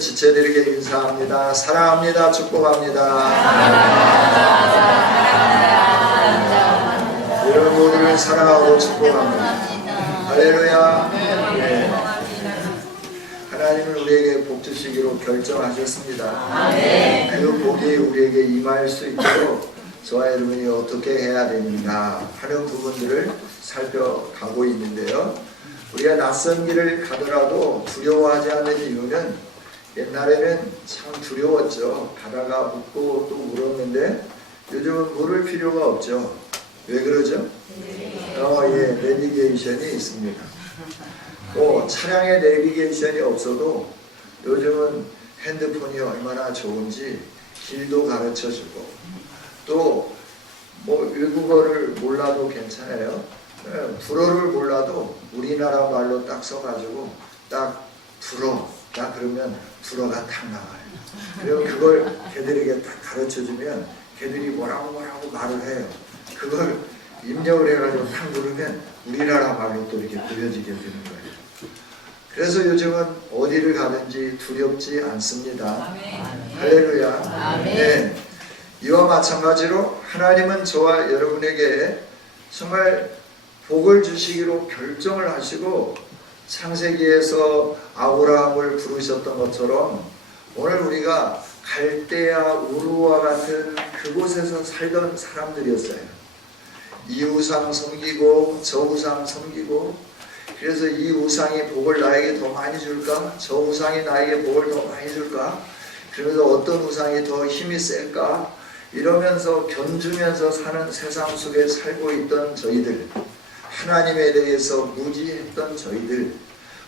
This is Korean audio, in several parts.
지체들에게 인사합니다. 사랑합니다. 축복합니다. 여러분 모두를 사랑하고 축복합니다. 할렐루야. 네. 하나님은 우리에게 복 주시기로 결정하셨습니다. 그 복이 우리에게 임할 수 있도록 저와 여러분이 어떻게 해야 되는가 하는 부분들을 살펴가고 있는데요. 우리가 낯선 길을 가더라도 두려워하지 않는 이유는 옛날에는 참 두려웠죠. 가다가 묻고 또 물었는데 요즘은 물을 필요가 없죠. 왜 그러죠? 내비게이션이 있습니다. 또 차량에 내비게이션이 없어도 요즘은 핸드폰이 얼마나 좋은지 길도 가르쳐주고 또 뭐 외국어를 몰라도 괜찮아요. 불어를 몰라도 우리나라 말로 딱 써가지고 딱 불어 딱 그러면 불어가 딱 나와요. 그리고 그걸 걔들에게 딱 가르쳐주면 걔들이 뭐라고 말을 해요. 그걸 입력을 해가지고 딱 누르면 우리나라 말로 또 이렇게 보여지게 되는 거예요. 그래서 요즘은 어디를 가든지 두렵지 않습니다. 할렐루야. 네. 이와 마찬가지로 하나님은 저와 여러분에게 정말 복을 주시기로 결정을 하시고 창세기에서 아브라함을 부르셨던 것처럼 오늘 우리가 갈대아 우르와 같은 그곳에서 살던 사람들이었어요. 이 우상 섬기고 저 우상 섬기고 그래서 이 우상이 복을 나에게 더 많이 줄까? 저 우상이 나에게 복을 더 많이 줄까? 그러면서 어떤 우상이 더 힘이 셀까? 이러면서 견주면서 사는 세상 속에 살고 있던 저희들, 하나님에 대해서 무지했던 저희들,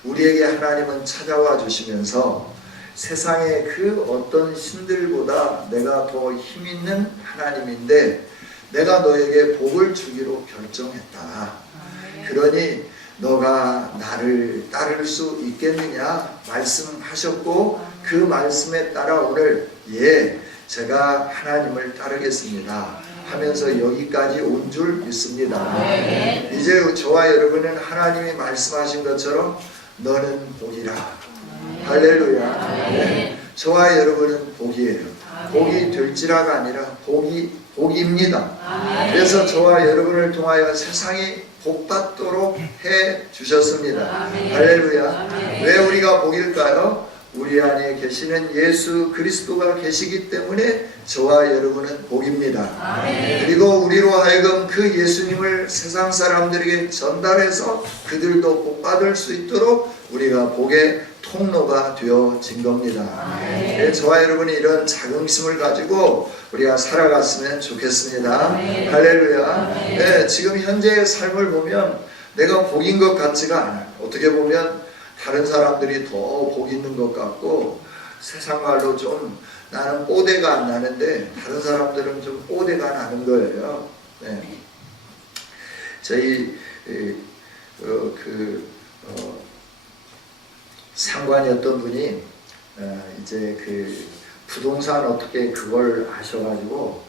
우리에게 하나님은 찾아와 주시면서 세상의 그 어떤 신들보다 내가 더 힘있는 하나님인데 내가 너에게 복을 주기로 결정했다. 그러니 너가 나를 따를 수 있겠느냐 말씀하셨고 그 말씀에 따라 오늘 제가 하나님을 따르겠습니다 하면서 여기까지 온 줄 믿습니다. 이제 저와 여러분은 하나님이 말씀하신 것처럼 너는 복이라. 할렐루야. 네. 저와 여러분은 복이에요. 복이 될지라가 아니라 복입니다. 그래서 저와 여러분을 통하여 세상이 복받도록 해 주셨습니다. 할렐루야. 왜 우리가 복일까요? 우리 안에 계시는 예수 그리스도가 계시기 때문에 저와 여러분은 복입니다. 그리고 우리로 하여금 그 예수님을 세상 사람들에게 전달해서 그들도 복받을 수 있도록 우리가 복의 통로가 되어진 겁니다. 저와 여러분이 이런 자긍심을 가지고 우리가 살아갔으면 좋겠습니다. 할렐루야. 네, 지금 현재의 삶을 보면 내가 복인 것 같지가 않아요. 어떻게 보면 다른 사람들이 더 복 있는 것 같고 세상 말로 좀 나는 뽀대가 안 나는데 다른 사람들은 좀 뽀대가 나는 거예요. 네. 저희 상관이었던 분이 이제 그 부동산 어떻게 그걸 아셔가지고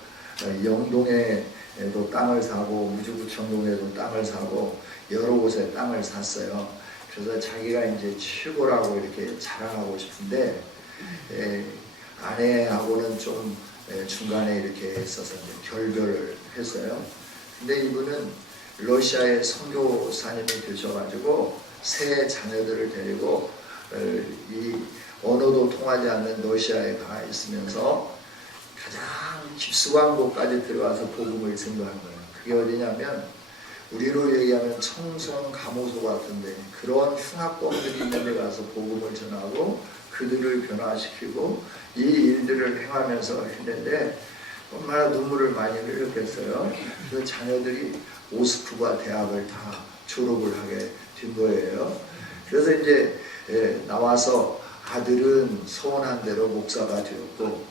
영동에도 땅을 사고 무주구청동에도 땅을 사고 여러 곳에 땅을 샀어요. 그래서 자기가 이제 최고라고 이렇게 자랑하고 싶은데 아내하고는 좀 중간에 이렇게 있어서 결별을 했어요. 근데 이분은 러시아의 선교사님이 되셔가지고 세 자녀들을 데리고 이 언어도 통하지 않는 러시아에 가 있으면서 가장 깊숙한 곳까지 들어가서 복음을 증거한 거예요. 그게 어디냐면 우리로 얘기하면 청송 감호소 같은데 그런 흉악범들이 있는 데 가서 복음을 전하고 그들을 변화시키고 이 일들을 행하면서 했는데 얼마나 눈물을 많이 흘렸겠어요. 그래서 자녀들이 모스크바 대학을 다 졸업을 하게 된 거예요. 그래서 이제 나와서 아들은 소원한 대로 목사가 되었고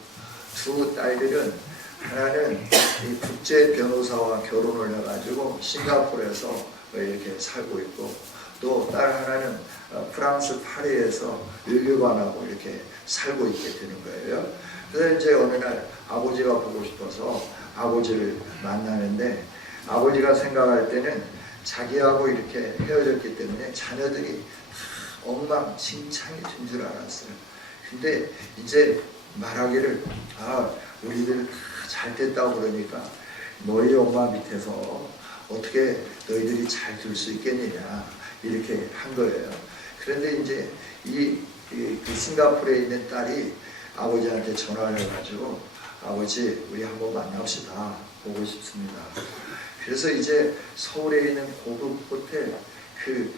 두 딸들은 하나는 이 국제 변호사와 결혼을 해가지고 싱가포르에서 이렇게 살고 있고 또 딸 하나는 프랑스 파리에서 외교관하고 이렇게 살고 있게 되는 거예요. 그래서 이제 어느 날 아버지가 보고 싶어서 아버지를 만나는데 아버지가 생각할 때는 자기하고 이렇게 헤어졌기 때문에 자녀들이 엉망진창이 된 줄 알았어요. 근데 이제 말하기를 우리들 잘 됐다고 그러니까 너희 엄마 밑에서 어떻게 너희들이 잘 둘 수 있겠느냐 이렇게 한 거예요. 그런데 이제 그 싱가포르에 있는 딸이 아버지한테 전화를 해가지고 아버지 우리 한번 만납시다. 보고 싶습니다. 그래서 이제 서울에 있는 고급 호텔 그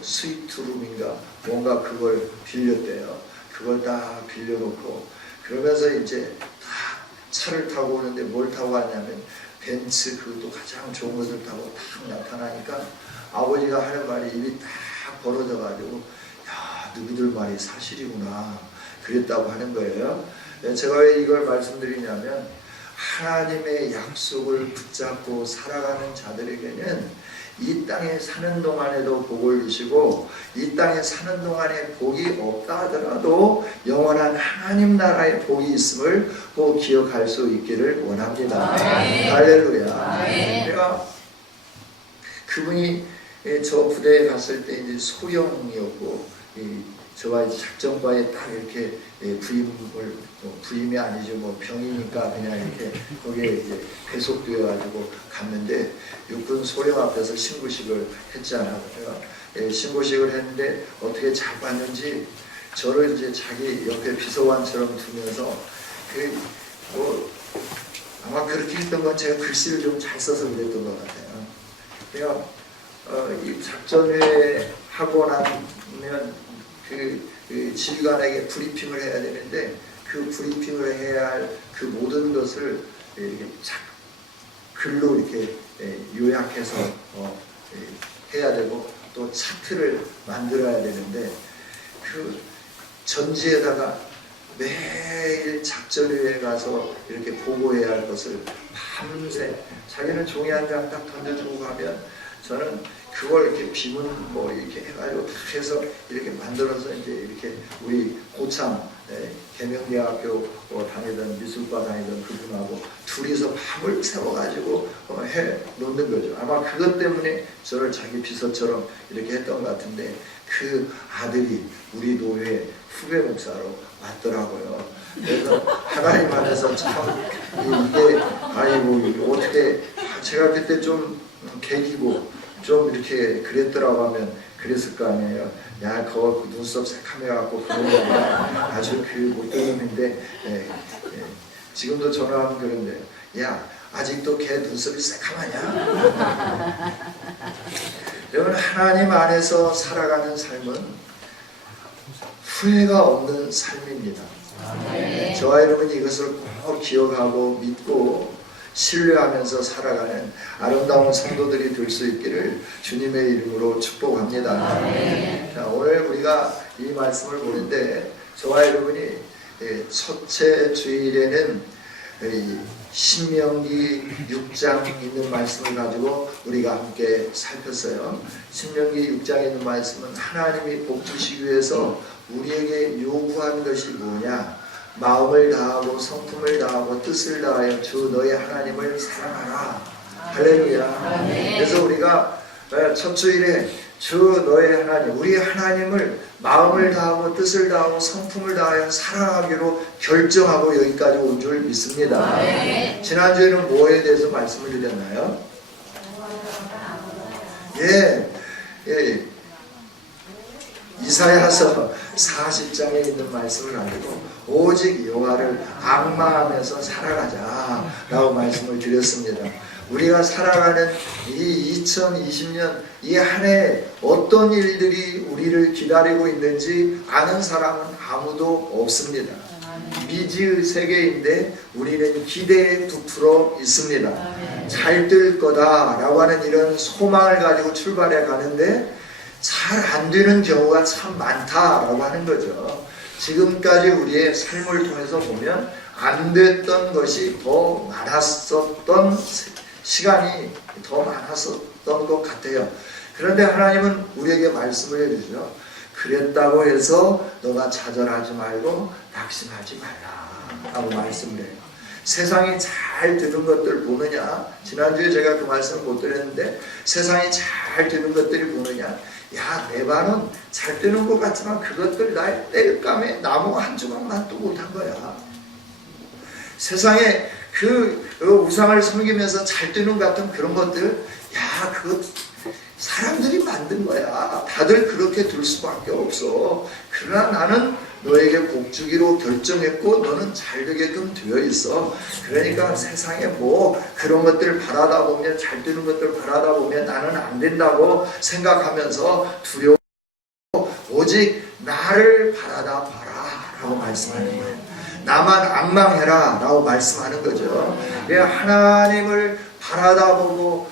스위트룸인가 뭔가 그걸 빌렸대요. 그걸 다 빌려놓고 그러면서 이제 다 차를 타고 오는데 뭘 타고 왔냐면 벤츠 그것도 가장 좋은 것을 타고 딱 나타나니까 아버지가 하는 말이 입이 딱 벌어져가지고 야 누구들 말이 사실이구나 그랬다고 하는 거예요. 제가 왜 이걸 말씀드리냐면 하나님의 약속을 붙잡고 살아가는 자들에게는 이 땅에 사는 동안에도 복을 주시고 이 땅에 사는 동안에 복이 없다 하더라도 영원한 하나님 나라의 복이 있음을 꼭 기억할 수 있기를 원합니다. 할렐루야. 내가 그분이 저 부대에 갔을 때 이제 소형이었고 저와 작전과에 딱 이렇게 부임이 아니죠. 뭐 병이니까 그냥 이렇게 거기에 이제 배속되어 가지고 갔는데 육군 소령 앞에서 신고식을 했잖아요. 제가 신고식을 했는데 어떻게 잘 봤는지 저를 이제 자기 옆에 비서관처럼 두면서 아마 그렇게 했던 건 제가 글씨를 좀 잘 써서 그랬던 것 같아요. 제가 이 작전회 하고 나면 그 지휘관에게 브리핑을 해야 되는데 그 브리핑을 해야 할 그 모든 것을 이렇게 글로 이렇게 요약해서 해야 되고 또 차트를 만들어야 되는데 그 전지에다가 매일 작전회에 가서 이렇게 보고해야 할 것을 밤새 자기는 종이 한 장 딱 던져주고 가면 저는 그걸 이렇게 비문 뭐 이렇게 해가지고 다 해서 이렇게 만들어서 이제 이렇게 우리 고참 계명대학교 다니던 미술과 다니던 그분하고 둘이서 밤을 새워가지고 해 놓는 거죠. 아마 그것 때문에 저를 자기 비서처럼 이렇게 했던 것 같은데 그 아들이 우리 교회 후배 목사로 왔더라고요. 그래서 하나님 안에서 참 이게 아니고 어떻게 제가 그때 좀 개기고 좀 이렇게 그랬더라고 하면 그랬을 거 아니에요. 야, 그 눈썹 새카매갖고 그런 거 아주 그 못되는데 지금도 전화하면 그런데 야, 아직도 걔 눈썹이 새카마냐? 여러분 하나님 안에서 살아가는 삶은 후회가 없는 삶입니다. 저와 여러분이 이것을 꼭 기억하고 믿고 신뢰하면서 살아가는 아름다운 성도들이 될 수 있기를 주님의 이름으로 축복합니다. 자, 오늘 우리가 이 말씀을 보는데 저와 여러분이 첫째 주일에는 신명기 6장 있는 말씀을 가지고 우리가 함께 살폈어요. 신명기 6장에 있는 말씀은 하나님이 복 주시기 위해서 우리에게 요구한 것이 뭐냐? 마음을 다하고 성품을 다하고 뜻을 다하여 주 너의 하나님을 사랑하라. 할렐루야. 그래서 우리가 첫 주일에 주 너의 하나님, 우리 하나님을 마음을 다하고 뜻을 다하고 성품을 다하여 사랑하기로 결정하고 여기까지 온 줄 믿습니다. 지난주에는 뭐에 대해서 말씀을 드렸나요? 이사야서 40장에 있는 말씀을 가지고 오직 여호와를 앙마하면서 살아가자 라고 말씀을 드렸습니다. 우리가 살아가는 이 2020년 이 한 해 어떤 일들이 우리를 기다리고 있는지 아는 사람은 아무도 없습니다. 미지의 세계인데 우리는 기대에 부풀어 있습니다. 잘 될 거다라고 하는 이런 소망을 가지고 출발해 가는데 잘 안 되는 경우가 참 많다라고 하는 거죠. 지금까지 우리의 삶을 통해서 보면 안 됐던 것이 더 많았었던 시간이 더 많았었던 것 같아요. 그런데 하나님은 우리에게 말씀을 해주죠. 그랬다고 해서 너가 좌절하지 말고 낙심하지 말라 하고 말씀을 해요. 세상이 잘 되는 것들 보느냐? 지난주에 제가 그 말씀을 못 드렸는데 세상이 잘 되는 것들이 보느냐? 야, 레바논 잘 되는 것 같지만 그것들 나의 땔감에 나무 한 조각만 또 못한 거야. 세상에 그 우상을 섬기면서 잘 되는 것 같은 그런 것들, 야, 그거 사람들이 만든 거야. 다들 그렇게 둘 수밖에 없어. 그러나 나는 너에게 복주기로 결정했고 너는 잘 되게끔 되어 있어. 그러니까 세상에 뭐 그런 것들을 바라다 보면, 잘 되는 것들을 바라다 보면 나는 안 된다고 생각하면서 두려워. 오직 나를 바라다 봐라 라고 말씀하는 거예요. 나만 앙망해라 라고 말씀하는 거죠. 하나님을 바라다 보고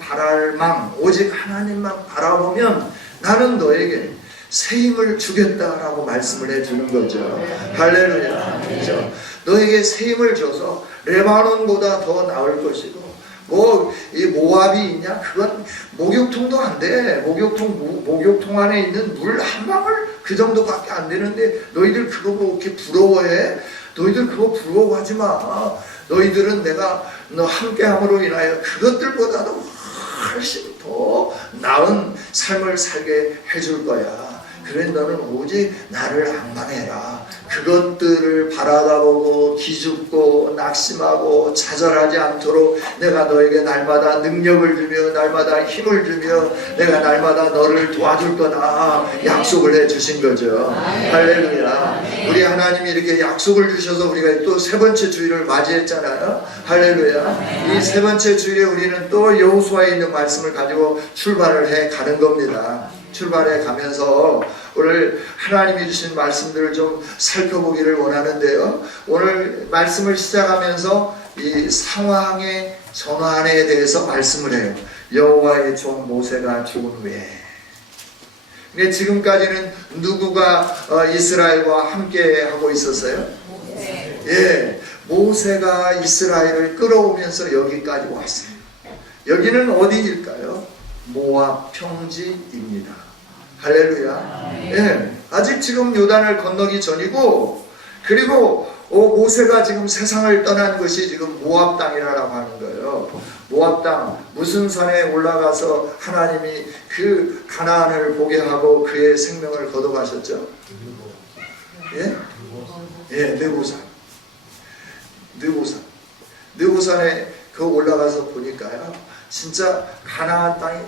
바랄망 오직 하나님만 바라보면 나는 너에게 새 힘을 주겠다라고 말씀을 해주는 거죠. 할렐루야. 그렇죠? 너에게 새 힘을 줘서 레바논보다 더 나을 것이고, 뭐 이 모압이 있냐? 그건 목욕통도 안 돼. 목욕통 안에 있는 물 한 방울 그 정도밖에 안 되는데 너희들 그거 뭐 이렇게 부러워해? 너희들 그거 부러워하지 마. 너희들은 내가 너 함께함으로 인하여 그것들보다도 훨씬 더 나은 삶을 살게 해줄 거야. 그래 너는 오직 나를 앙망해라. 그것들을 바라다보고 기죽고 낙심하고 좌절하지 않도록 내가 너에게 날마다 능력을 주며 날마다 힘을 주며 내가 날마다 너를 도와줄 거다 약속을 해주신 거죠. 할렐루야. 우리 하나님이 이렇게 약속을 주셔서 우리가 또 세 번째 주일을 맞이했잖아요. 할렐루야. 이 세 번째 주일에 우리는 또 여호수아에 있는 말씀을 가지고 출발을 해 가는 겁니다. 출발해 가면서 오늘 하나님이 주신 말씀들을 좀 살펴보기를 원하는데요. 오늘 말씀을 시작하면서 이 상황의 전환에 대해서 말씀을 해요. 여호와의 종 모세가 죽은 후에. 근데 지금까지는 누구가 이스라엘과 함께 하고 있었어요? 예, 모세가 이스라엘을 끌어오면서 여기까지 왔어요. 여기는 어디일까요? 모압 평지입니다. 할렐루야. 예, 아직 지금 요단을 건너기 전이고, 그리고 모세가 지금 세상을 떠난 것이 지금 모압 땅이라고 하는 거예요. 모압 땅, 무슨 산에 올라가서 하나님이 그 가나안을 보게 하고 그의 생명을 거둬가셨죠? 예? 예, 느보산. 느보산에 그 올라가서 보니까요, 진짜 가나안 땅이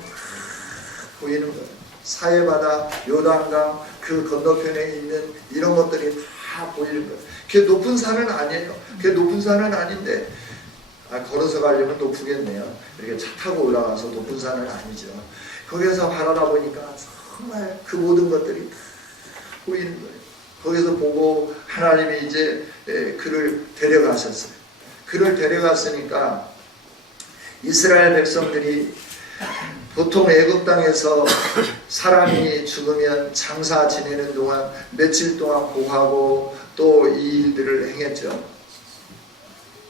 보이는 거예요. 사해바다, 요단강 그 건너편에 있는 이런 것들이 다 보이는 거예요. 그게 높은 산은 아니에요. 그게 높은 산은 아닌데, 걸어서 가려면 높으겠네요. 이렇게 차 타고 올라가서 높은 산은 아니죠. 거기서 바라다 보니까 정말 그 모든 것들이 다 보이는 거예요. 거기서 보고 하나님이 이제 그를 데려가셨어요. 그를 데려갔으니까 이스라엘 백성들이 보통 애굽 땅에서 사람이 죽으면 장사 지내는 동안 며칠 동안 보하고 또 이 일들을 행했죠.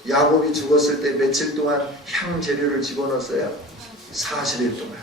야곱이 죽었을 때 며칠 동안 향 재료를 집어넣었어요. 40일 동안.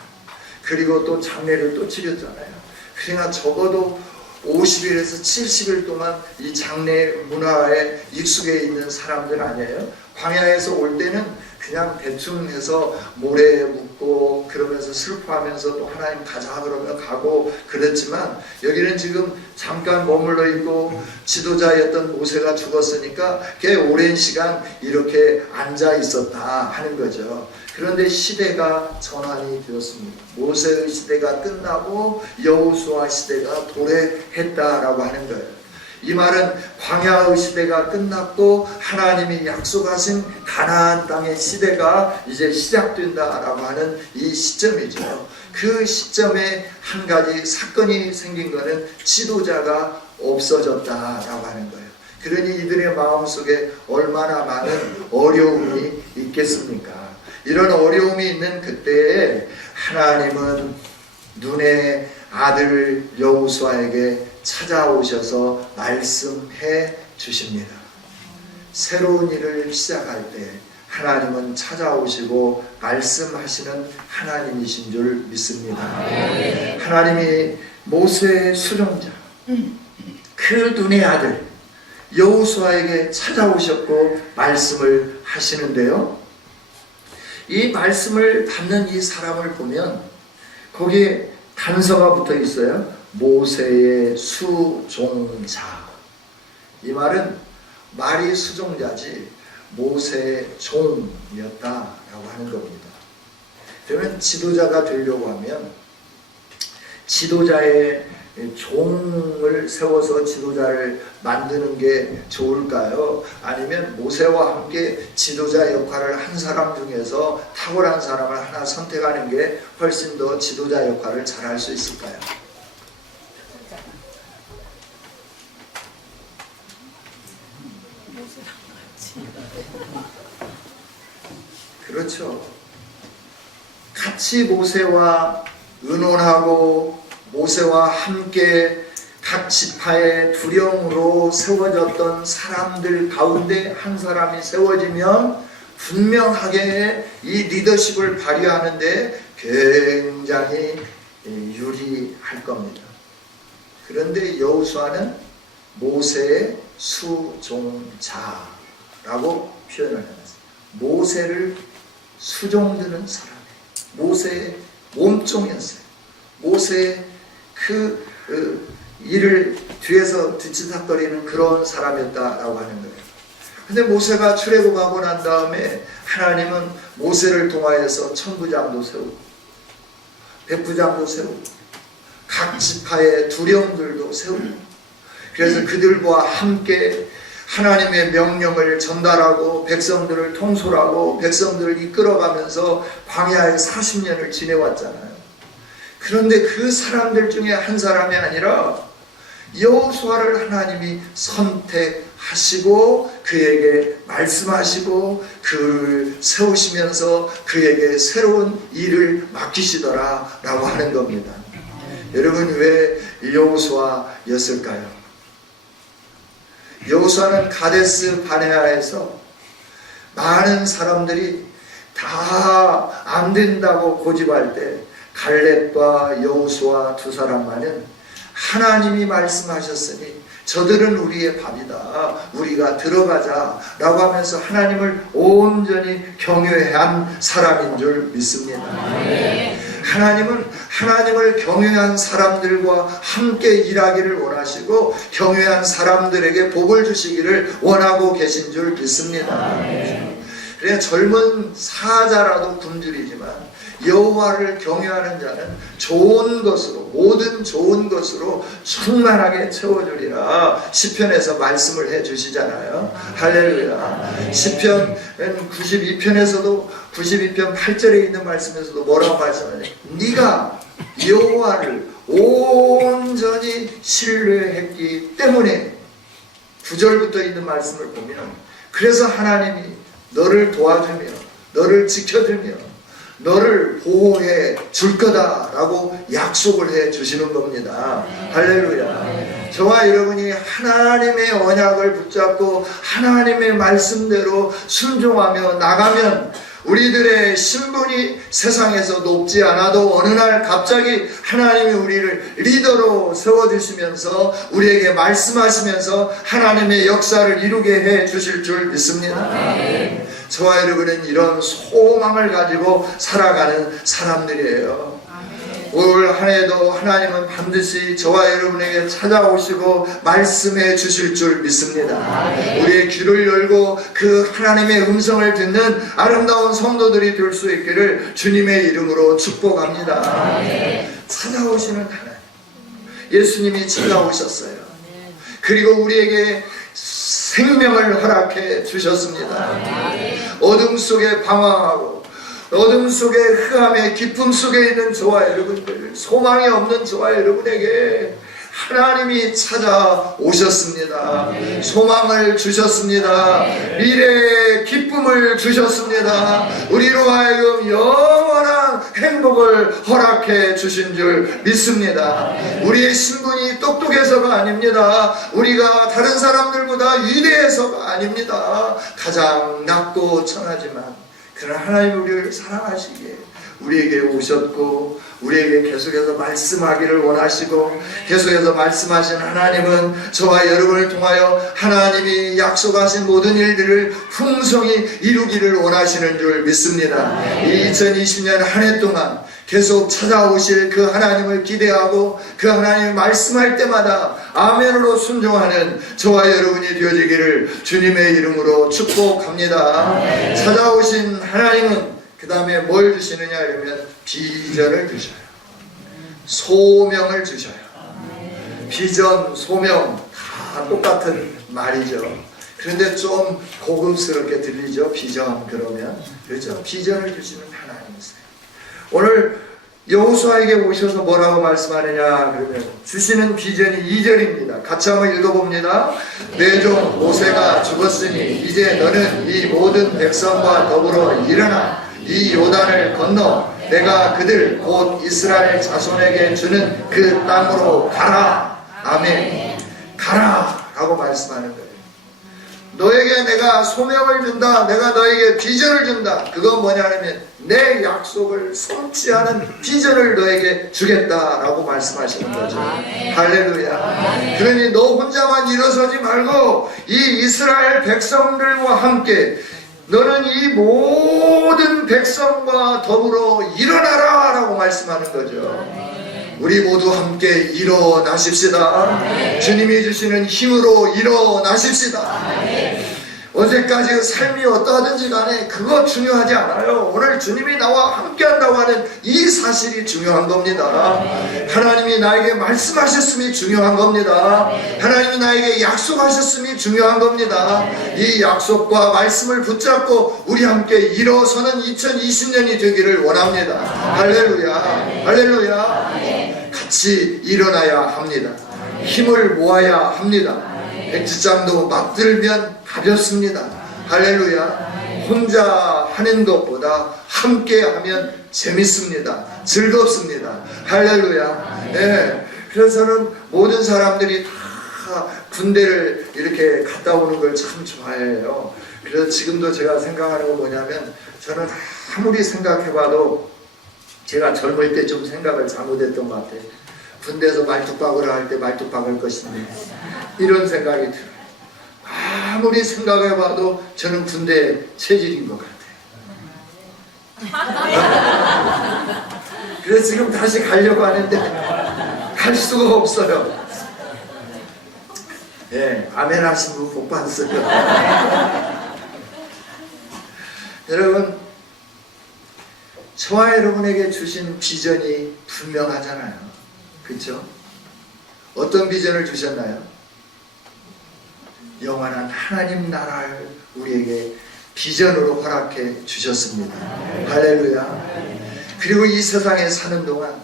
그리고 또 장례를 또 치렀잖아요. 그러니까 적어도 50일에서 70일 동안 이 장례 문화에 익숙해 있는 사람들 아니에요. 광야에서 올 때는 그냥 대충 해서 모래에 묻고 그러면서 슬퍼하면서 또 하나님 가자 그러면 가고 그랬지만, 여기는 지금 잠깐 머물러 있고 지도자였던 모세가 죽었으니까 꽤 오랜 시간 이렇게 앉아 있었다 하는 거죠. 그런데 시대가 전환이 되었습니다. 모세의 시대가 끝나고 여호수아 시대가 도래했다라고 하는 거예요. 이 말은 광야의 시대가 끝났고 하나님이 약속하신 가나안 땅의 시대가 이제 시작된다라고 하는 이 시점이죠. 그 시점에 한 가지 사건이 생긴 것은 지도자가 없어졌다라고 하는 거예요. 그러니 이들의 마음속에 얼마나 많은 어려움이 있겠습니까? 이런 어려움이 있는 그때에 하나님은 눈의 아들 여호수아에게 찾아오셔서 말씀해 주십니다. 새로운 일을 시작할 때 하나님은 찾아오시고 말씀하시는 하나님이신 줄 믿습니다. 하나님이 모세의 수종자, 그 눈의 아들, 여호수아에게 찾아오셨고 말씀을 하시는데요. 이 말씀을 받는 이 사람을 보면 거기에 단서가 붙어 있어요. 모세의 수종자. 이 말은 말이 수종자지 모세의 종이었다라고 하는 겁니다. 그러면 지도자가 되려고 하면 지도자의 종을 세워서 지도자를 만드는 게 좋을까요? 아니면 모세와 함께 지도자 역할을 한 사람 중에서 탁월한 사람을 하나 선택하는 게 훨씬 더 지도자 역할을 잘할 수 있을까요? 그렇죠. 같이 모세와 의논하고 모세와 함께 각 지파의 두령으로 세워졌던 사람들 가운데 한 사람이 세워지면 분명하게 이 리더십을 발휘하는데 굉장히 유리할 겁니다. 그런데 여호수아는 모세의 수종자라고 표현을 해놨습니다. 모세를 수종드는 사람, 모세의 몸종이었어요. 모세의 그 일을 뒤에서 뒤치닥거리는 그런 사람이었다라고 하는 거예요. 근데 모세가 출애굽하고 난 다음에 하나님은 모세를 통하여서 천부장도 세우고 백부장도 세우고 각 지파의 두령들도 세우고 그래서 그들과 함께 하나님의 명령을 전달하고 백성들을 통솔하고 백성들을 이끌어가면서 광야에 40년을 지내왔잖아요. 그런데 그 사람들 중에 한 사람이 아니라 여호수아를 하나님이 선택하시고 그에게 말씀하시고 그를 세우시면서 그에게 새로운 일을 맡기시더라 라고 하는 겁니다. 여러분, 왜 여호수아였을까요? 여호수아는 가데스 바네아에서 많은 사람들이 다 안 된다고 고집할 때 갈렙과 여호수아 두 사람만은 하나님이 말씀하셨으니 저들은 우리의 밥이다, 우리가 들어가자 라고 하면서 하나님을 온전히 경외한 사람인 줄 믿습니다. 하나님은 하나님을 경외한 사람들과 함께 일하기를 원하시고 경외한 사람들에게 복을 주시기를 원하고 계신 줄 믿습니다. 그래 젊은 사자라도 굶주리지만 여호와를 경외하는 자는 좋은 것으로, 모든 좋은 것으로 충만하게 채워주리라 시편에서 말씀을 해주시잖아요. 할렐루야. 시편 92편에서도 92편 8절에 있는 말씀에서도 뭐라고 말씀하냐, 네가 여호와를 온전히 신뢰했기 때문에 9절부터 있는 말씀을 보면 그래서 하나님이 너를 도와주며 너를 지켜주며 너를 보호해 줄 거다라고 약속을 해 주시는 겁니다. 할렐루야. 저와 여러분이 하나님의 언약을 붙잡고 하나님의 말씀대로 순종하며 나가면 우리들의 신분이 세상에서 높지 않아도 어느 날 갑자기 하나님이 우리를 리더로 세워주시면서 우리에게 말씀하시면서 하나님의 역사를 이루게 해 주실 줄 믿습니다. 저와 여러분은 이런 소망을 가지고 살아가는 사람들이에요. 올 한 해도 하나님은 반드시 저와 여러분에게 찾아오시고 말씀해 주실 줄 믿습니다. 우리의 귀를 열고 그 하나님의 음성을 듣는 아름다운 성도들이 될 수 있기를 주님의 이름으로 축복합니다. 찾아오시는 하나님, 예수님이 찾아오셨어요. 그리고 우리에게 생명을 허락해 주셨습니다. 어둠 속에 방황하고 어둠 속에 흑암의 깊음 속에 있는 저와 여러분들, 소망이 없는 저와 여러분에게 하나님이 찾아오셨습니다. 소망을 주셨습니다. 미래의 기쁨을 주셨습니다. 우리로 하여금 영원한 행복을 허락해 주신 줄 믿습니다. 우리의 신분이 똑똑해서가 아닙니다. 우리가 다른 사람들보다 위대해서가 아닙니다. 가장 낮고 천하지만 그러나 하나님 우리를 사랑하시기에 우리에게 오셨고 우리에게 계속해서 말씀하기를 원하시고 계속해서 말씀하신 하나님은 저와 여러분을 통하여 하나님이 약속하신 모든 일들을 풍성히 이루기를 원하시는 줄 믿습니다. 이 2020년 한 해 동안 계속 찾아오실 그 하나님을 기대하고 그 하나님이 말씀할 때마다 아멘으로 순종하는 저와 여러분이 되어지기를 주님의 이름으로 축복합니다. 찾아오신 하나님은 그 다음에 뭘 주시느냐 이러면 비전을 주셔요. 소명을 주셔요. 비전, 소명 다 똑같은 말이죠. 그런데 좀 고급스럽게 들리죠. 비전 그러면. 그렇죠. 비전을 주시는 하나님이세요. 오늘 여호수아에게 오셔서 뭐라고 말씀하느냐 그러면 주시는 비전이 2절입니다. 같이 한번 읽어봅니다. 내 종 모세가 죽었으니 이제 너는 이 모든 백성과 더불어 일어나 이 요단을 건너 내가 그들 곧 이스라엘 자손에게 주는 그 땅으로 가라. 아멘. 가라 라고 말씀하는 거예요. 너에게 내가 소명을 준다. 내가 너에게 비전을 준다. 그건 뭐냐면 내 약속을 성취하는 비전을 너에게 주겠다라고 말씀하시는 거죠. 할렐루야. 그러니 너 혼자만 일어서지 말고 이 이스라엘 백성들과 함께 너는 이 모든 백성과 더불어 일어나라 라고 말씀하는 거죠. 우리 모두 함께 일어나십시다. 주님이 주시는 힘으로 일어나십시다. 어제까지 삶이 어떠하든지 간에 그거 중요하지 않아요. 오늘 주님이 나와 함께 한다고 하는 이 사실이 중요한 겁니다. 하나님이 나에게 말씀하셨음이 중요한 겁니다. 하나님이 나에게 약속하셨음이 중요한 겁니다. 이 약속과 말씀을 붙잡고 우리 함께 일어서는 2020년이 되기를 원합니다. 할렐루야. 할렐루야. 같이 일어나야 합니다. 힘을 모아야 합니다. 백지장도 맞들면 가볍습니다. 할렐루야. 혼자 하는 것보다 함께 하면 재밌습니다. 즐겁습니다. 할렐루야. 네. 그래서 저는 모든 사람들이 다 군대를 이렇게 갔다 오는 걸 참 좋아해요. 그래서 지금도 제가 생각하는 건 뭐냐면 저는 아무리 생각해봐도 제가 젊을 때 좀 생각을 잘못했던 것 같아요. 군대에서 말뚝박으로 할 때 말뚝박을 것인데 이런 생각이 들어요. 아무리 생각해봐도 저는 군대 체질인 것 같아요. 그래서 지금 다시 가려고 하는데 갈 수가 없어요. 예, 아멘 하신 분 복 받으세요. 여러분, 저와 여러분에게 주신 비전이 분명하잖아요. 그렇죠? 어떤 비전을 주셨나요? 영원한 하나님 나라를 우리에게 비전으로 허락해 주셨습니다. 할렐루야. 그리고 이 세상에 사는 동안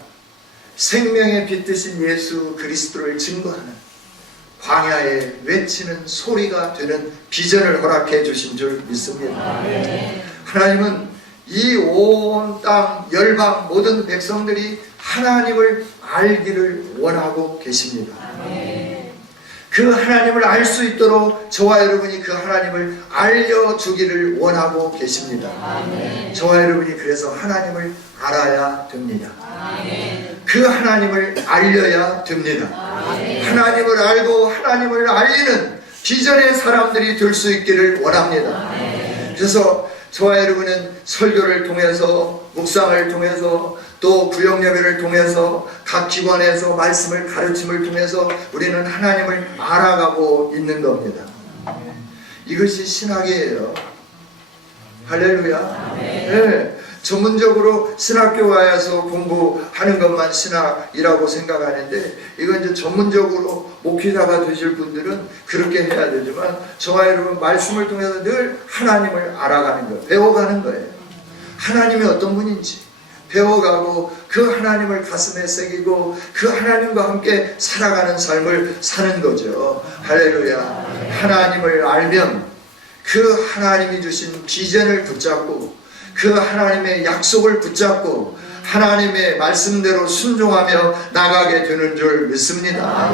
생명의 빛 되신 예수 그리스도를 증거하는 광야에 외치는 소리가 되는 비전을 허락해 주신 줄 믿습니다. 하나님은 이 온 땅 열방 모든 백성들이 하나님을 알기를 원하고 계십니다. 그 하나님을 알 수 있도록 저와 여러분이 그 하나님을 알려주기를 원하고 계십니다. 저와 여러분이 그래서 하나님을 알아야 됩니다. 그 하나님을 알려야 됩니다. 하나님을 알고 하나님을 알리는 비전의 사람들이 될 수 있기를 원합니다. 그래서 저와 여러분은 설교를 통해서 묵상을 통해서 또 구역예배를 통해서 각 기관에서 말씀을 가르침을 통해서 우리는 하나님을 알아가고 있는 겁니다. 이것이 신학이에요. 할렐루야. 네. 전문적으로 신학교와에서 공부하는 것만 신학이라고 생각하는데 이건 이제 전문적으로 목회자가 되실 분들은 그렇게 해야 되지만 저와 여러분 말씀을 통해서 늘 하나님을 알아가는 거예요. 배워가는 거예요. 하나님이 어떤 분인지 배워가고 그 하나님을 가슴에 새기고 그 하나님과 함께 살아가는 삶을 사는 거죠. 할렐루야. 하나님을 알면 그 하나님이 주신 비전을 붙잡고 그 하나님의 약속을 붙잡고 하나님의 말씀대로 순종하며 나가게 되는 줄 믿습니다.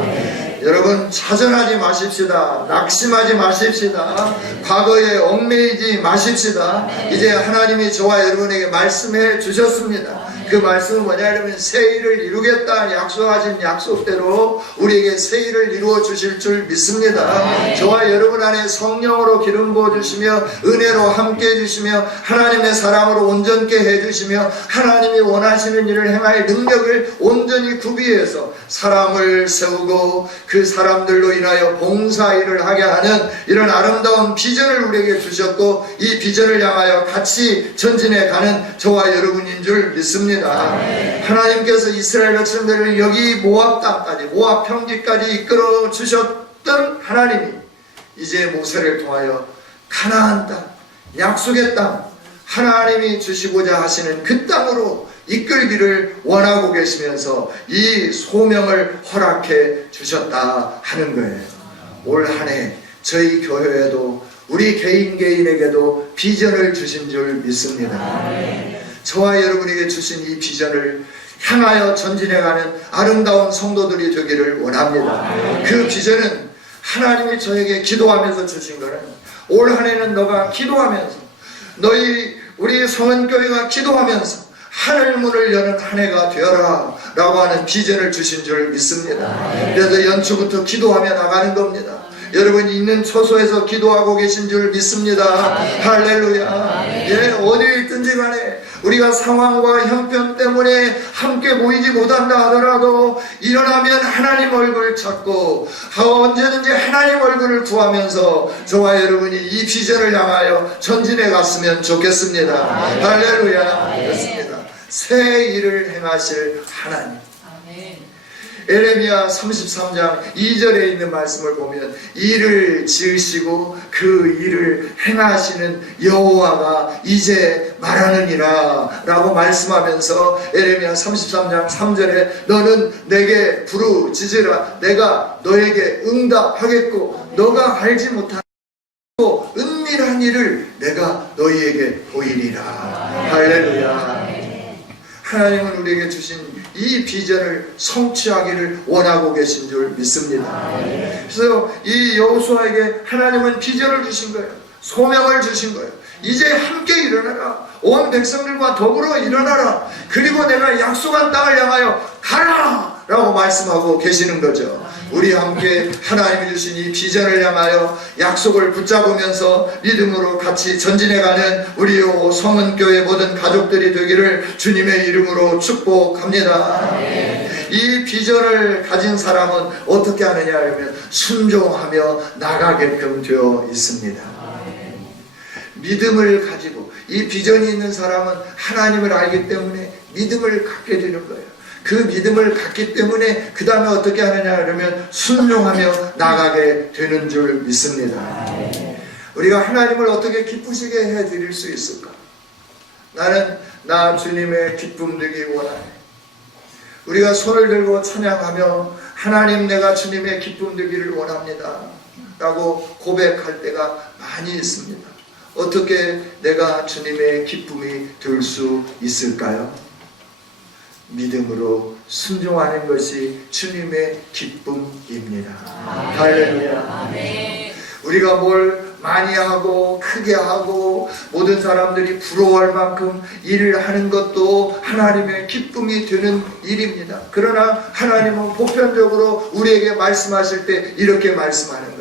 여러분, 좌절하지 마십시다. 낙심하지 마십시다. 과거에 얽매이지 마십시다. 이제 하나님이 저와 여러분에게 말씀해 주셨습니다. 그 말씀은 뭐냐면 새 일을 이루겠다 약속하신 약속대로 우리에게 새 일을 이루어 주실 줄 믿습니다. 저와 여러분 안에 성령으로 기름 부어 주시며 은혜로 함께 해주시며 하나님의 사랑으로 온전케 해주시며 하나님이 원하시는 일을 행할 능력을 온전히 구비해서 사람을 세우고 그 사람들로 인하여 봉사일을 하게 하는 이런 아름다운 비전을 우리에게 주셨고 이 비전을 향하여 같이 전진해 가는 저와 여러분인 줄 믿습니다. 하나님께서 이스라엘 백성들을 여기 모압 땅까지 모압 평지까지 이끌어 주셨던 하나님이 이제 모세를 통하여 가나안 땅 약속의 땅 하나님이 주시고자 하시는 그 땅으로 이끌기를 원하고 계시면서 이 소명을 허락해 주셨다 하는 거예요. 올 한 해 저희 교회에도 우리 개인에게도 비전을 주신 줄 믿습니다. 저와 여러분에게 주신 이 비전을 향하여 전진해가는 아름다운 성도들이 되기를 원합니다. 그 비전은 하나님이 저에게 기도하면서 주신 거는 올 한 해는 너가 기도하면서 우리 성은교회가 기도하면서 하늘문을 여는 한 해가 되어라 라고 하는 비전을 주신 줄 믿습니다. 그래서 연초부터 기도하며 나가는 겁니다. 여러분이 있는 처소에서 기도하고 계신 줄 믿습니다. 할렐루야. 예, 어디에 있든지 간에 우리가 상황과 형편 때문에 함께 모이지 못한다 하더라도 일어나면 하나님 얼굴 찾고 언제든지 하나님 얼굴을 구하면서 저와 여러분이 이 비전을 향하여 전진해 갔으면 좋겠습니다. 할렐루야. 그렇습니다. 새 일을 행하실 하나님. 에레미야 33장 2절에 있는 말씀을 보면 일을 지으시고 그 일을 행하시는 여호와가 이제 말하느니라 라고 말씀하면서 에레미야 33장 3절에 너는 내게 부르짖으라 내가 너에게 응답하겠고 너가 알지 못한 은밀한 일을 내가 너희에게 보이리라. 할렐루야. 하나님은 우리에게 주신 이 비전을 성취하기를 원하고 계신 줄 믿습니다. 그래서 이 여호수아에게 하나님은 비전을 주신 거예요. 소명을 주신 거예요. 이제 함께 일어나라. 온 백성들과 더불어 일어나라. 그리고 내가 약속한 땅을 향하여 가라 라고 말씀하고 계시는 거죠. 우리 함께 하나님이 주신 이 비전을 향하여 약속을 붙잡으면서 믿음으로 같이 전진해가는 우리 성은교회 모든 가족들이 되기를 주님의 이름으로 축복합니다. 이 비전을 가진 사람은 어떻게 하느냐 하면 순종하며 나가게끔 되어 있습니다. 믿음을 가지고 이 비전이 있는 사람은 하나님을 알기 때문에 믿음을 갖게 되는 거예요. 그 믿음을 갖기 때문에 그 다음에 어떻게 하느냐 그러면 순종하며 나가게 되는 줄 믿습니다. 우리가 하나님을 어떻게 기쁘시게 해드릴 수 있을까? 나는 나 주님의 기쁨 되기 원하네. 우리가 손을 들고 찬양하며 하나님 내가 주님의 기쁨 되기를 원합니다 라고 고백할 때가 많이 있습니다. 어떻게 내가 주님의 기쁨이 될 수 있을까요? 믿음으로 순종하는 것이 주님의 기쁨입니다. 할렐루야. 우리가 뭘 많이 하고 크게 하고 모든 사람들이 부러워할 만큼 일을 하는 것도 하나님의 기쁨이 되는 일입니다. 그러나 하나님은 보편적으로 우리에게 말씀하실 때 이렇게 말씀하는 거예요.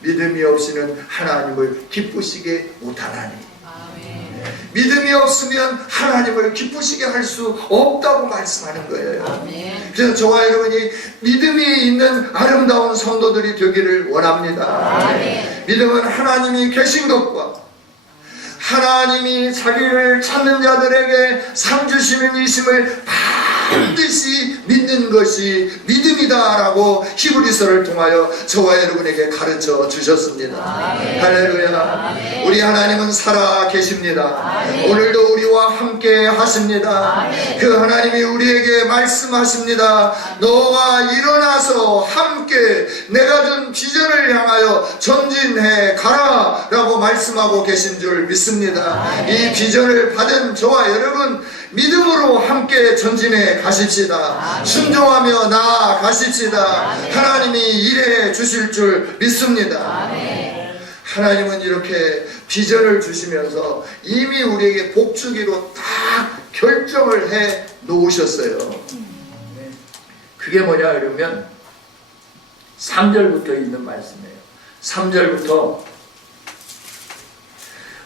믿음이 없이는 하나님을 기쁘시게 못하나니. 믿음이 없으면 하나님을 기쁘시게 할 수 없다고 말씀하는 거예요. 그래서 저와 여러분이 믿음이 있는 아름다운 성도들이 되기를 원합니다. 믿음은 하나님이 계신 것과 하나님이 자기를 찾는 자들에게 상 주시는 이심을 반드시 믿는 것이 믿음이다 라고 히브리서를 통하여 저와 여러분에게 가르쳐 주셨습니다. 할렐루야. 우리 하나님은 살아 계십니다. 오늘도 우리와 함께 하십니다. 그 하나님이 우리에게 말씀하십니다. 너와 일어나서 함께 가운데 내가 준 비전을 향하여 전진해 가라 라고 말씀하고 계신 줄 믿습니다. 이 비전을 받은 저와 여러분 믿음으로 함께 전진해 가십시다. 순종하며 나아가십시다. 하나님이 일해 주실 줄 믿습니다. 하나님은 이렇게 비전을 주시면서 이미 우리에게 복주기로 딱 결정을 해 놓으셨어요. 그게 뭐냐 그러면 3절부터 있는 말씀이에요. 3절부터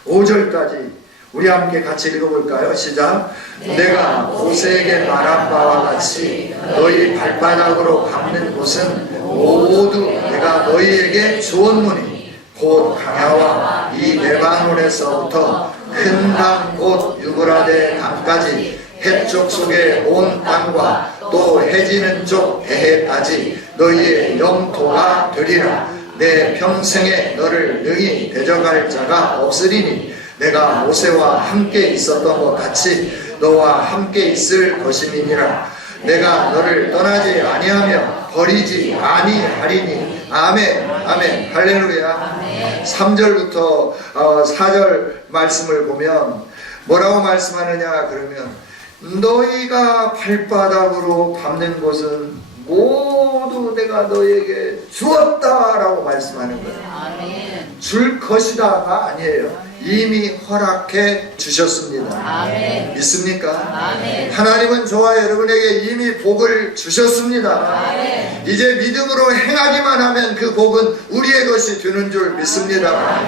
5절까지 우리 함께 같이 읽어볼까요? 시작. 내가 모세에게 말한 바와 같이 너희 발바닥으로 밟는 곳은 모두 내가 너희에게 주었노니 곧 강야와 이 레바논에서부터 큰 강 곧 유브라데 강까지 해쪽 속의 온 땅과 또 해지는 쪽 대해까지 너희의 영토가 되리라. 내 평생에 너를 능히 대적할 자가 없으리니 내가 모세와 함께 있었던 것 같이 너와 함께 있을 것임이니라. 내가 너를 떠나지 아니하며 버리지 아니하리니. 아멘. 아멘. 할렐루야. 3절부터 4절 말씀을 보면 뭐라고 말씀하느냐 그러면 너희가 발바닥으로 밟는 곳은 모두 내가 너희에게 주었다라고 말씀하는 거예요. 줄 것이다가 아니에요. 이미 허락해 주셨습니다. 믿습니까? 하나님은 저와 여러분에게 이미 복을 주셨습니다. 이제 믿음으로 행하기만 하면 그 복은 우리의 것이 되는 줄 믿습니다.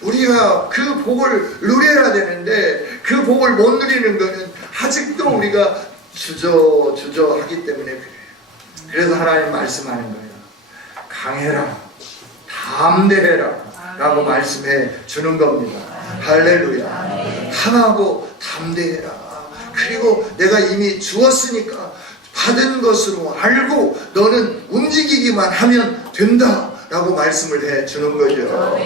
우리가 그 복을 누려야 되는데 그 복을 못 누리는 것은 아직도 우리가 주저하기 때문에 그래요. 그래서 하나님 말씀하는 거예요. 강해라, 담대해라 라고 말씀해 주는 겁니다. 할렐루야. 강하고 담대해라. 그리고 내가 이미 주었으니까 받은 것으로 알고 너는 움직이기만 하면 된다 라고 말씀을 해 주는 거죠.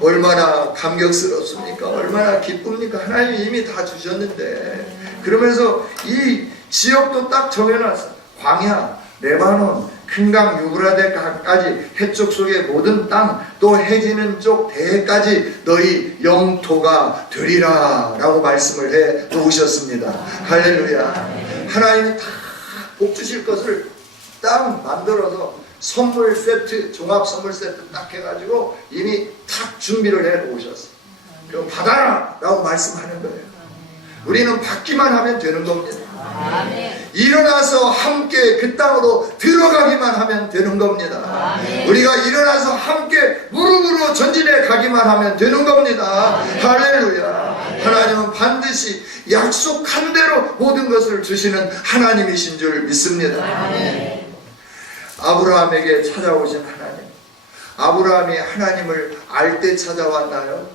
얼마나 감격스럽습니까? 얼마나 기쁩니까? 하나님이 이미 다 주셨는데. 그러면서 이 지역도 딱 정해놨어. 광야, 레바논, 큰강 유브라데 강까지 해쪽 속의 모든 땅 또 해지는 쪽 대해까지 너희 영토가 되리라 라고 말씀을 해 놓으셨습니다. 할렐루야. 하나님이 다 복 주실 것을 딱 만들어서 선물 세트, 종합 선물 세트 딱 해가지고 이미 딱 준비를 해 놓으셨어요. 그럼 받아라 라고 말씀하는 거예요. 우리는 받기만 하면 되는 겁니다. 일어나서 함께 그 땅으로 들어가기만 하면 되는 겁니다. 우리가 일어나서 함께 무릎으로 전진해 가기만 하면 되는 겁니다. 할렐루야. 하나님은 반드시 약속한 대로 모든 것을 주시는 하나님이신 줄 믿습니다. 아브라함에게 찾아오신 하나님. 아브라함이 하나님을 알 때 찾아왔나요?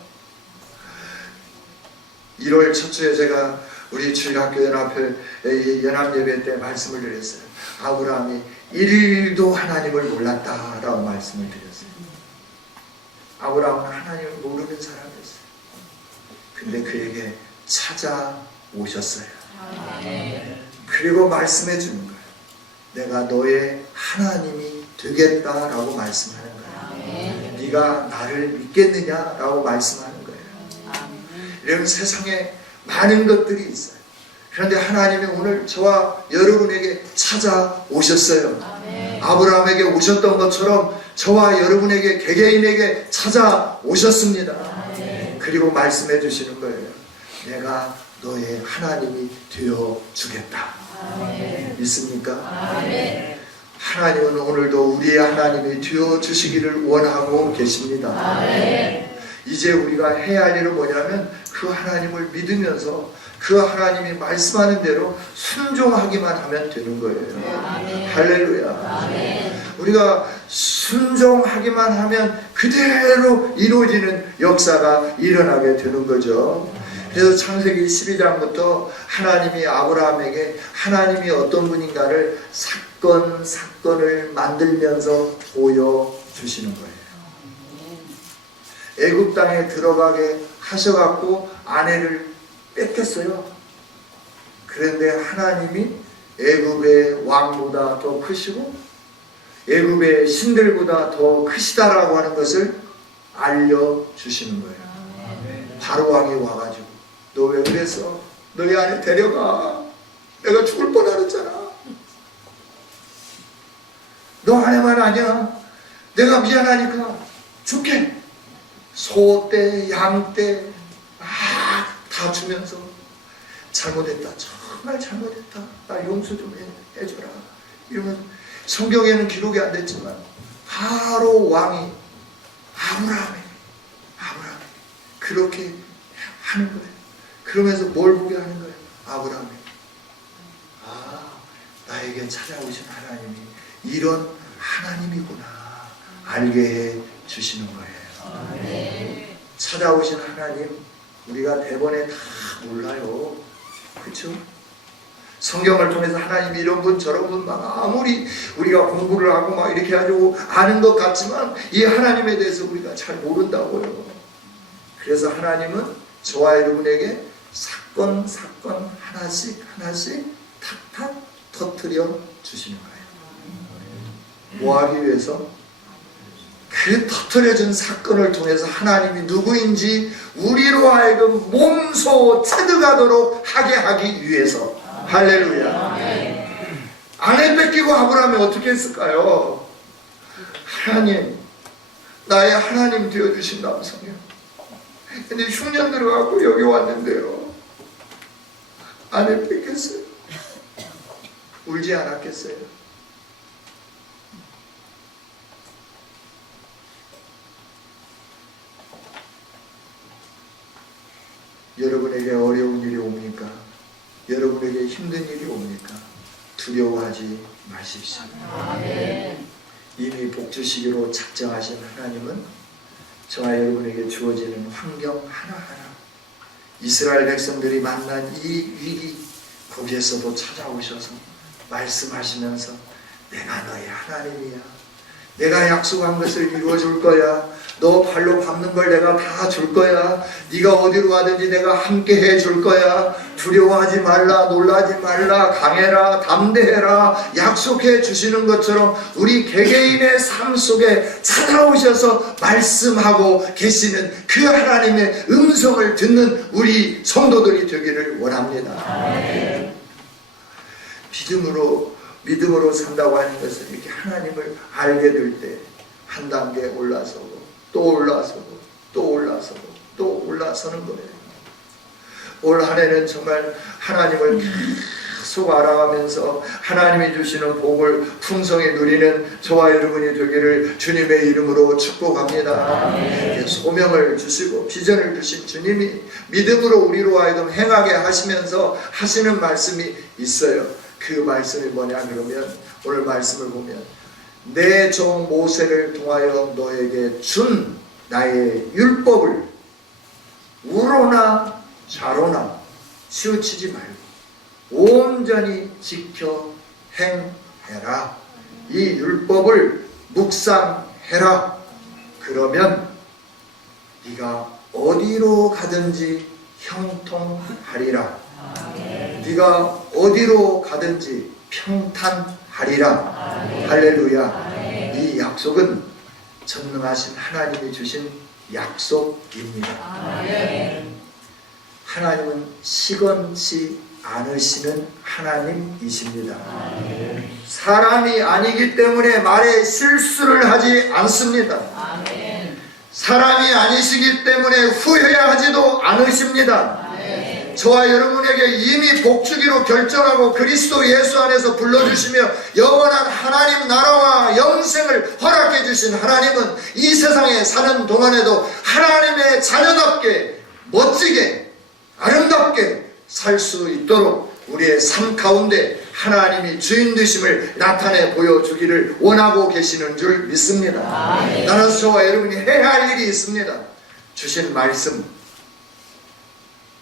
1월 첫 주에 제가 우리 주일학교 연합예배 때 말씀을 드렸어요. 아브라함이 1일도 하나님을 몰랐다라고 말씀을 드렸어요. 아브라함은 하나님을 모르는 사람이었어요. 근데 그에게 찾아오셨어요. 그리고 말씀해 주는 거예요. 내가 너의 하나님이 되겠다라고 말씀하는 거예요. 네가 나를 믿겠느냐라고 말씀하는 거예요. 이런 세상에 많은 것들이 있어요. 그런데 하나님이 오늘 저와 여러분에게 찾아오셨어요. 아브라함에게 오셨던 것처럼 저와 여러분에게 개개인에게 찾아오셨습니다. 그리고 말씀해 주시는 거예요. 내가 너의 하나님이 되어 주겠다. 믿습니까? 하나님은 오늘도 우리의 하나님이 되어 주시기를 원하고 계십니다. 이제 우리가 해야 할 일은 뭐냐면 그 하나님을 믿으면서 그 하나님이 말씀하는 대로 순종하기만 하면 되는 거예요. 할렐루야. 우리가 순종하기만 하면 그대로 이루어지는 역사가 일어나게 되는 거죠. 그래서 창세기 12장부터 하나님이 아브라함에게 하나님이 어떤 분인가를 사건을 만들면서 보여주시는 거예요. 애굽 땅에 들어가게 하셔갖고 아내를 뺏겼어요. 그런데 하나님이 애굽의 왕보다 더 크시고 애굽의 신들보다 더 크시다라고 하는 것을 알려주시는 거예요. 바로 왕이 와가지고 너 왜 그랬어? 너희 안에 데려가. 내가 죽을 뻔하랬잖아. 너 안에만 아니야. 내가 미안하니까 줄게. 소 떼, 양 떼, 다 주면서 잘못했다. 정말 잘못했다. 나 용서 좀 해줘라. 이러면 성경에는 기록이 안 됐지만 바로 왕이 아브라함이 그렇게 하는 거예요. 그러면서 뭘 보게 하는 거예요? 아브라함이 나에게 찾아오신 하나님이 이런 하나님이구나 알게 해 주시는 거예요. 찾아오신 하나님 우리가 대번에 다 몰라요. 그렇죠? 성경을 통해서 하나님이 이런 분 저런 분 막 아무리 우리가 공부를 하고 막 이렇게 하려고 아는 것 같지만 이 하나님에 대해서 우리가 잘 모른다고요. 그래서 하나님은 저와 여러분에게 사건 하나씩 탁탁 터뜨려 주시는 거예요. 뭐 하기 위해서? 그 터뜨려진 사건을 통해서 하나님이 누구인지 우리로 하여금 몸소 체득하도록 하게 하기 위해서. 할렐루야. 아내 뺏기고 아브라함이 어떻게 했을까요? 하나님, 나의 하나님 되어주신 남성이요. 근데 흉년 들어가고 여기 왔는데요. 아내 뺏겼어요. 울지 않았겠어요? 여러분에게 어려운 일이 옵니까? 여러분에게 힘든 일이 옵니까? 두려워하지 마십시오. 아멘. 이미 복 주시기로 작정하신 하나님은 저와 여러분에게 주어지는 환경 하나하나 이스라엘 백성들이 만난 이 위기 거기에서도 찾아오셔서 말씀하시면서 내가 너의 하나님이야. 내가 약속한 것을 이루어줄 거야. 너 발로 밟는 걸 내가 다 줄 거야. 네가 어디로 가든지 내가 함께 해줄 거야. 두려워하지 말라. 놀라지 말라. 강해라. 담대해라. 약속해 주시는 것처럼 우리 개개인의 삶 속에 찾아오셔서 말씀하고 계시는 그 하나님의 음성을 듣는 우리 성도들이 되기를 원합니다. 믿음으로 산다고 하는 것은 이렇게 하나님을 알게 될 때 한 단계 올라서고 또 올라서고 또 올라서고 또 올라서는 거예요. 올 한 해는 정말 하나님을 계속 알아가면서 하나님이 주시는 복을 풍성히 누리는 저와 여러분이 되기를 주님의 이름으로 축복합니다. 소명을 주시고 비전을 주신 주님이 믿음으로 우리로 하여금 행하게 하시면서 하시는 말씀이 있어요. 그 말씀이 뭐냐 그러면 오늘 말씀을 보면 내 종 모세를 통하여 너에게 준 나의 율법을 우로나 좌로나 치우치지 말고 온전히 지켜 행해라. 이 율법을 묵상해라. 그러면 네가 어디로 가든지 형통하리라. 네가 어디로 가든지 평탄하리라. 할렐루야. 이 약속은 전능하신 하나님이 주신 약속입니다. 하나님은 시건치 않으시는 하나님이십니다. 사람이 아니기 때문에 말에 실수를 하지 않습니다. 사람이 아니시기 때문에 후회하지도 않으십니다. 저와 여러분에게 이미 복주기로 결정하고 그리스도 예수 안에서 불러주시며 영원한 하나님 나라와 영생을 허락해 주신 하나님은 이 세상에 사는 동안에도 하나님의 자녀답게 멋지게 아름답게 살 수 있도록 우리의 삶 가운데 하나님이 주인 되심을 나타내 보여주기를 원하고 계시는 줄 믿습니다. 나는 저와 여러분이 해야 할 일이 있습니다. 주신 말씀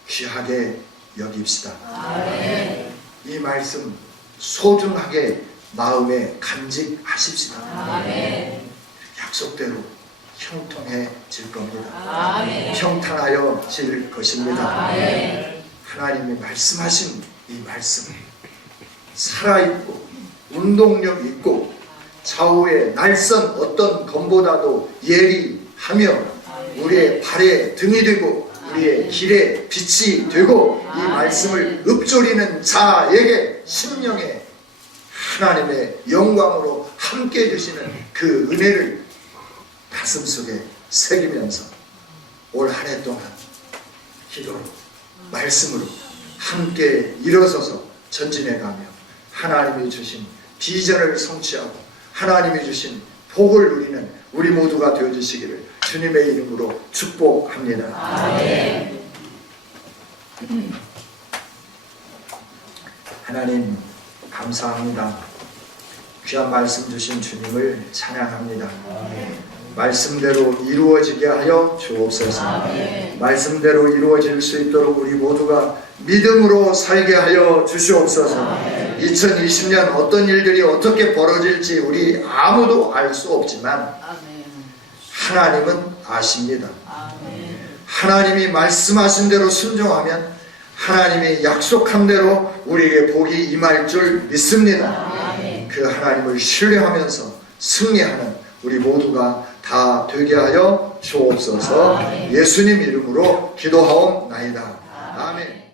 귀하게 여깁시다. 이 말씀 소중하게 마음에 간직하십시다. 약속대로 형통해질 겁니다. 평탄하여질 것입니다. 하나님이 말씀하신 이 말씀 살아있고 운동력 있고 좌우의 날선 어떤 검보다도 예리하며 우리의 발에 등이 되고 우리의 길에 빛이 되고 이 말씀을 읊조리는 자에게 심령의 하나님의 영광으로 함께 해주시는 그 은혜를 가슴속에 새기면서 올 한 해 동안 기도로 말씀으로 함께 일어서서 전진해가며 하나님이 주신 비전을 성취하고 하나님이 주신 복을 누리는 우리 모두가 되어주시기를 주님의 이름으로 축복합니다. 아멘. 하나님 감사합니다. 귀한 말씀 주신 주님을 찬양합니다. 말씀대로 이루어지게 하여 주옵소서. 말씀대로 이루어질 수 있도록 우리 모두가 믿음으로 살게 하여 주시옵소서. 2020년 어떤 일들이 어떻게 벌어질지 우리 아무도 알 수 없지만 하나님은 아십니다. 하나님이 말씀하신 대로 순종하면 하나님이 약속한 대로 우리에게 복이 임할 줄 믿습니다. 그 하나님을 신뢰하면서 승리하는 우리 모두가 다 되게 하여 주옵소서. 예수님 이름으로 기도하옵나이다. 아멘.